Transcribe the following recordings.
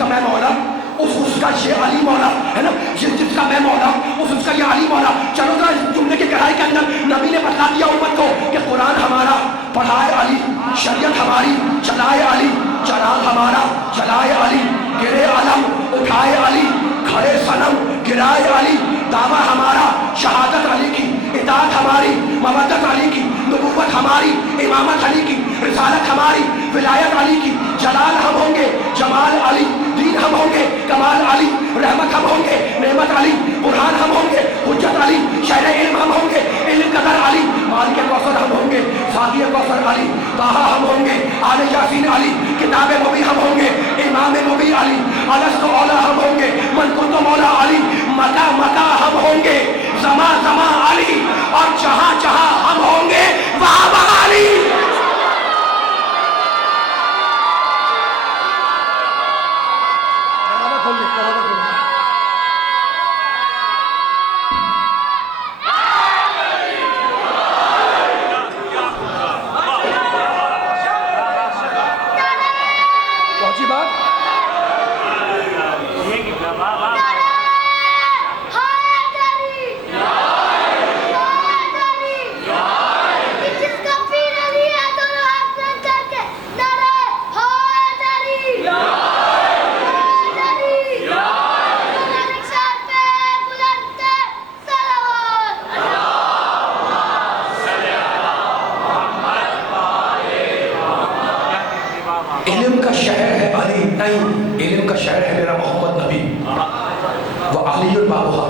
کا میں مولا اس کا یہ علی مولا ہے نا، جس کا میں مولا اس کا یہ علی مولا. چلو ذرا اس جملے کی گہرائی کے اندر نبی نے بتا دیا امت کو کہ قرآن ہمارا پڑھائے علی، شریعت ہماری چلائے علی، چراغ ہمارا جلائے علی، گرے علم اٹھائے علی، کھڑے صنم گرائے علی، دعویٰ ہمارا شہادت علی کی، اطاعت ہماری مودت علی کی، نبوت ہماری امامت علی کی، رسالت ہماری ولایت علی کی، جلال ہم ہوں گے جمال علی، دین ہم ہوں گے کمال علی، رحمت ہم ہوں گے نعمت علی، قرآن ہم ہوں گے حجت علی، شہر علم ہم ہوں گے علم قدر علی، مال کے کوثر ہم ہوں گے ساقی کوثر علی، طٰہٰ ہم ہوں گے آل یاسین علی، کتاب مبین ہم ہوں گے امام مبین علی، الست اولا ہم ہوں گے من کنت مولا علی، متا متا ہم ہوں گے زما زما علی، اور جہاں جہاں ہم ہوں گے وہاں وہاں علی. علم کا شہر ہے علی نہیں، علم کا شہر ہے میرا محمد نبی، وہ علی البابہ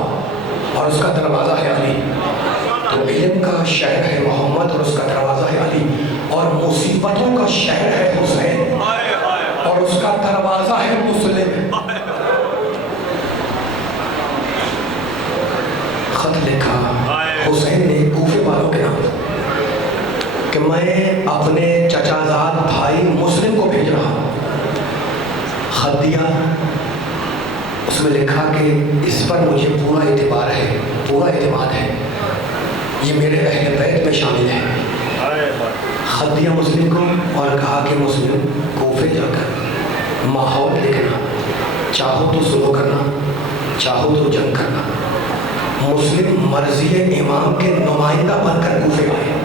اور اس کا دروازہ ہے علی. تو علم کا شہر ہے محمد اور اس کا دروازہ ہے علی، اور مصیبتوں کا شہر ہے حسین اور اس کا دروازہ ہے مسلم. خط لکھا حسین نے کوفے والوں کے نام کہ میں اپنے چچا زاد بھائی مسلم کو بھیج رہا ہوں. خط دیا، اس میں لکھا کہ اس پر مجھے پورا اعتبار ہے، پورا اعتماد ہے، یہ میرے اہل بیت میں شامل ہے. خط دیا مسلم کو اور کہا کہ مسلم کوفے جا کر ماحول لکھنا، چاہو تو سلو کرنا، چاہو تو جنگ کرنا. مسلم مرضی امام کے نمائندہ بن کر کوفے آئے.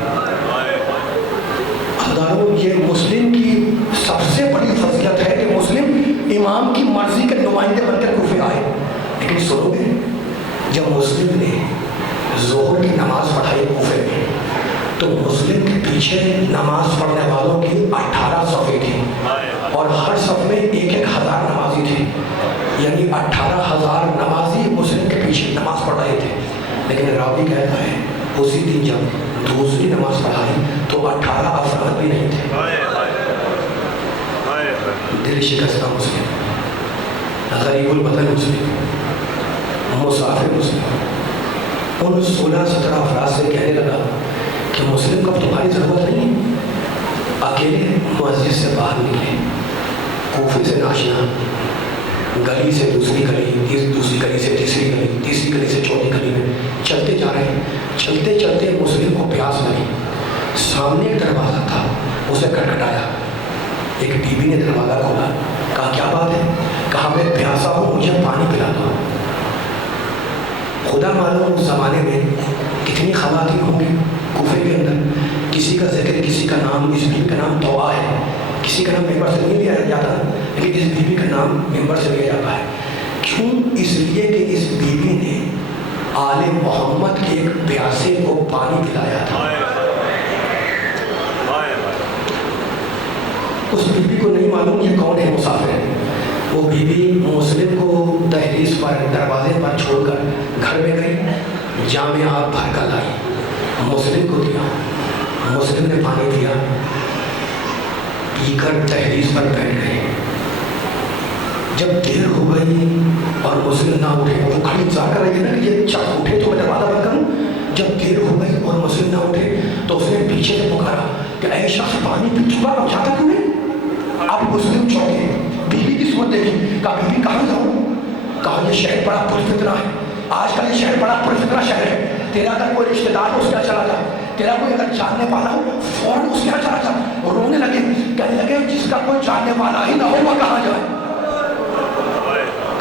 یہ مسلم کی سب سے بڑی فضیلت ہے کہ مسلم امام کی مرضی کے نمائندے بن کر کوفے آئے. لیکن سنو گے، جب مسلم نے ظہر کی نماز پڑھائی کوفے میں تو مسلم کے پیچھے نماز پڑھنے والوں کی 18 صفیں تھیں اور ہر صف میں 1,000 نمازی تھے، یعنی 18,000 نمازی مسلم کے پیچھے نماز پڑھ رہے تھے. لیکن راوی کہتا ہے اسی دن جب دوسری نماز پڑھائی تو 18 افراد بھی نہیں تھے. دل شکستہ مسلم، غریب الوطن مسلم، مسافر مسلم ان 16-17 افراد سے کہنے لگا کہ مسلم کو تمہاری ضرورت نہیں. اکیلے مسجد سے باہر نکلے، کوفے سے ناشنا، گلی سے دوسری گلی، دوسری گلی سے تیسری گلی، تیسری گلی سے چوتھی گلی میں چلتے جا رہے ہیں. چلتے چلتے مسلم کو پیاس لگی. سامنے ایک دروازہ تھا، اسے کھٹکھٹایا. ایک بی بی نے دروازہ کھولا، کہا کیا بات ہے؟ کہا میں پیاسا ہوں، مجھے پانی پلا دو. خدا معلوم اس زمانے میں کتنی خواتین ہوں گی کوفے کے اندر. کسی کا ذکر، کسی کا نام، اس بیوی کا نام توعا ہے، کسی کا نام ممبر سے نہیں لیا جاتا، لیکن اس بیوی کا نام ممبر سے لیا جاتا ہے. کیوں؟ اس لیے کہ اس بیوی نے آل محمد کے ایک پیاسے کو پانی پلایا تھا. اس بیوی کو نہیں معلوم یہ کون ہے مسافر ہے. وہ بیوی مسلم کو دہلیز پر، دروازے پر چھوڑ کر گھر میں گئی، جامع آب بھر کر لائی، مسلم کو دیا. مسلم نے پانی دیا، پی کر دہلیز پر بیٹھ گئے. جب دیر ہو گئی اور مسلم نہ اٹھے، وہ کھڑی انتظار کر رہی ہے نا کہ یہ چپ اٹھے تو میں دروازہ بند کروں. جب دیر ہو گئی اور مسلم نہ اٹھے تو اس نے پیچھے سے پکارا کہ اے شخص پانی پی چکا، اب جاتا کیوں نہیں؟ اب مسلم چونکے، بیوی کی صورت دیکھی، کہا بیوی کہاں جاؤں؟ کہا یہ شہر بڑا پرفتنہ ہے، آج کل یہ شہر بڑا پرفتنہ شہر ہے. تیرا اگر کوئی رشتہ دار ہو اس کے یہاں چلا جا، تیرا کوئی اگر جاننے والا ہو فوراً اس کے یہاں چلا جا. اور رونے لگے، کہنے لگے جس کا کوئی جاننے والا ہی نہ ہو وہ کہاں جائے.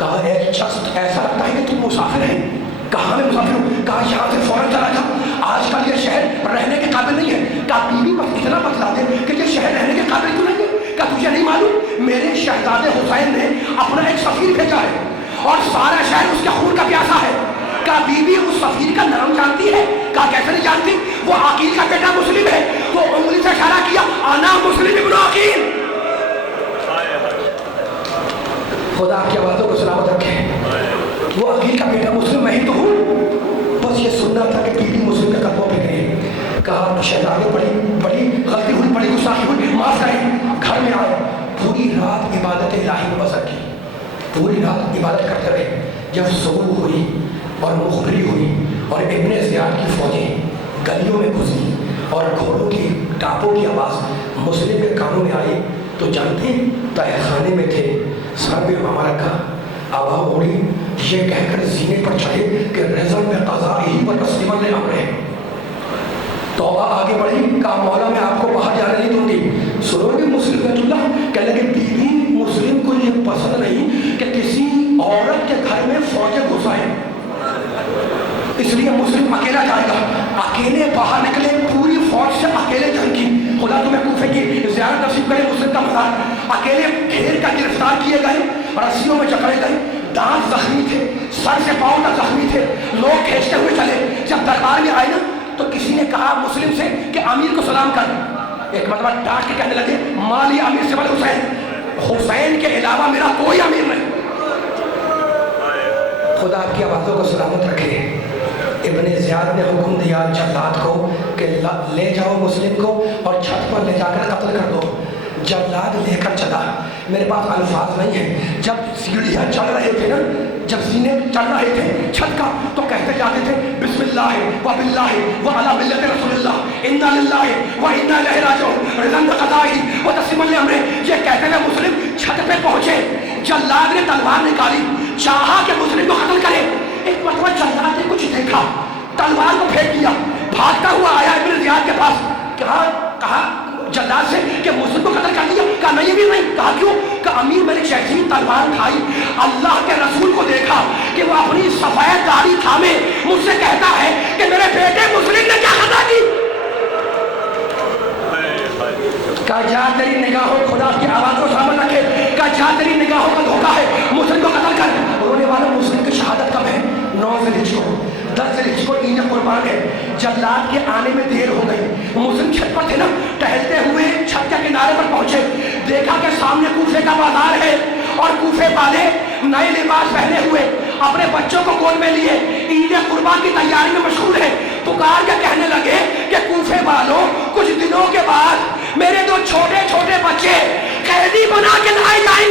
کہا اے شخص ایسا لگتا ہے کہ تم مسافر ہے. کہاں میں مسافر ہوں؟ کہا یہاں سے فوراً چلا جا, آج کل یہ شہر رہنے کے قابل نہیں ہے. کہا بیوی بس اتنا بتلا دے کہ یہ شہر رہنے کے قابل کیوں نہیں ہے. کہا تجھے نہیں معلوم میرے شہزادے حسین نے اپنا ایک سفیر بھیجا ہے اور سارا شہر اس کے خون کا پیاسا ہے. کہا بیوی اس سفیر کا نام جانتی ہے؟ کہا کیسے نہیں جانتی, وہ عقیل کا بیٹا مسلم ہے. تو انگلی سے اشارہ کیا انا مسلم ابن عقیل. خدا کی آوازوں کو سلامت رکھے. وہ عقیل کا بیٹا مسلم میں ہی تو ہوں, بس یہ سننا تھا کہ بیوی مسلم کے قدموں پہ گئی. کہا شہزادے بڑی غلطی ہوئی, بڑی گستاخی ہوئی, معاف کریں. گھر میں آئے, پوری رات عبادت الہی میں بسر کی, پوری رات عبادت کرتے رہے. جب صبح ہوئی اور مخبری ہوئی اور ابن زیاد کی فوجیں گلیوں میں گھسی اور گھوڑوں کی ٹاپوں کی آواز مسلم کے کانوں میں آئی تو جانتے تہہ خانے میں تھے. سر پہ ہمارا کا آبا اڑی, یہ کہہ کر سینے پر چڑھے کہ رزم میں قضا ہی پر تسلیماً نے امر ہے. توبہ آگے بڑھی, کہا مولا میں آپ کو باہر جانے نہیں دوں گی. سنو گے مسلم بیت اللہ کہنے لگے بیوی مسلم کو یہ پسند نہیں کہ کسی عورت کے گھر میں فوجیں گھسائیں, اس لیے مسلم اکیلا جائے گا. اکیلے باہر نکلے, پوری فوج سے اکیلے جنگ کی. خدا تمہیں کوفے کی زیارت نصیب کرے. مسلم کا مزار اکیلے گھیر کر گرفتار کیے گئے, رسیوں میں جکڑے گئے, دانت زخمی تھے, سر سے پاؤں تک زخمی تھے, لوگ کھینچتے ہوئے چلے. جب دربار میں آئے نا تو کسی نے کہا مسلم سے کہ امیر کو سلام کر. ایک مرتبہ ڈانٹ کے کہنے لگے مالی امیر سے بل حسین, حسین کے علاوہ میرا کوئی امیر نہیں. خدا آپ کی آوازوں کو سلامت رکھے. ابن زیاد نے حکم دیا جلاد کو کہ لے جاؤ مسلم کو اور چھت پر لے جا کر قتل کر دو. جلاد لے کر چلا. میرے پاس الفاظ نہیں ہیں. جب سیڑھیاں چڑھ رہے تھے نا, جب سینے چڑھ رہے تھے چھت کا, تو کہتے جاتے تھے بسم اللہ و باللہ و علی ملت رسول اللہ انا للہ و انا الیہ راجعون رضا بقضائہ و تسلیما لامرہ. یہ کہتے ہوئے مسلم چھت پہ پہنچے. جلاد نے تلوار نکالی, چاہا کہ مسلم کو قتل کرے. ایک مرتبہ جلاد نے کچھ دیکھا, تلوار کو پھینک دیا, بھاگتا ہوا آیا ابن زیاد کے پاس. کہا جلاد سے کہ مسلم کو قتل کر دیا. کہا نہیں بھی نہیں. کہا کیوں؟ کہ امیر میں نے جیسی تلوار اٹھائی اللہ کے رسول کو دیکھا کہ وہ اپنی سفید داڑھی تھامے مجھ سے کہتا ہے کہ میرے بیٹے مسلم نے کیا خطا کی. کہا جا تیری نگاہوں, خدا کی آواز کو سامنے رکھے, کہا جا تیری نگاہوں کا دھوکہ ہے, مسلم کو قتل کر. رونے والا مسلم کی شہادت کب ہے؟ 9 ذوالحجہ کو, 10 ذوالحجہ کو عید قربان ہے. جلاد کے آنے میں دیر ہو گئی. مسلم چھت پر تھے نا, ٹہلتے ہوئے چھت کے کنارے پر پہنچے, دیکھا کہ سامنے کوفے کا بازار ہے اور کوفے والے نئے لباس پہنے ہوئے اپنے بچوں کو گود میں لیے عید قربان کی تیاری میں مشغول ہے. پکار کے کہنے لگے کہ کوفے والوں کچھ دنوں کے بعد میرے 2 چھوٹے چھوٹے بچے قیدی بنا کے لائے جائیں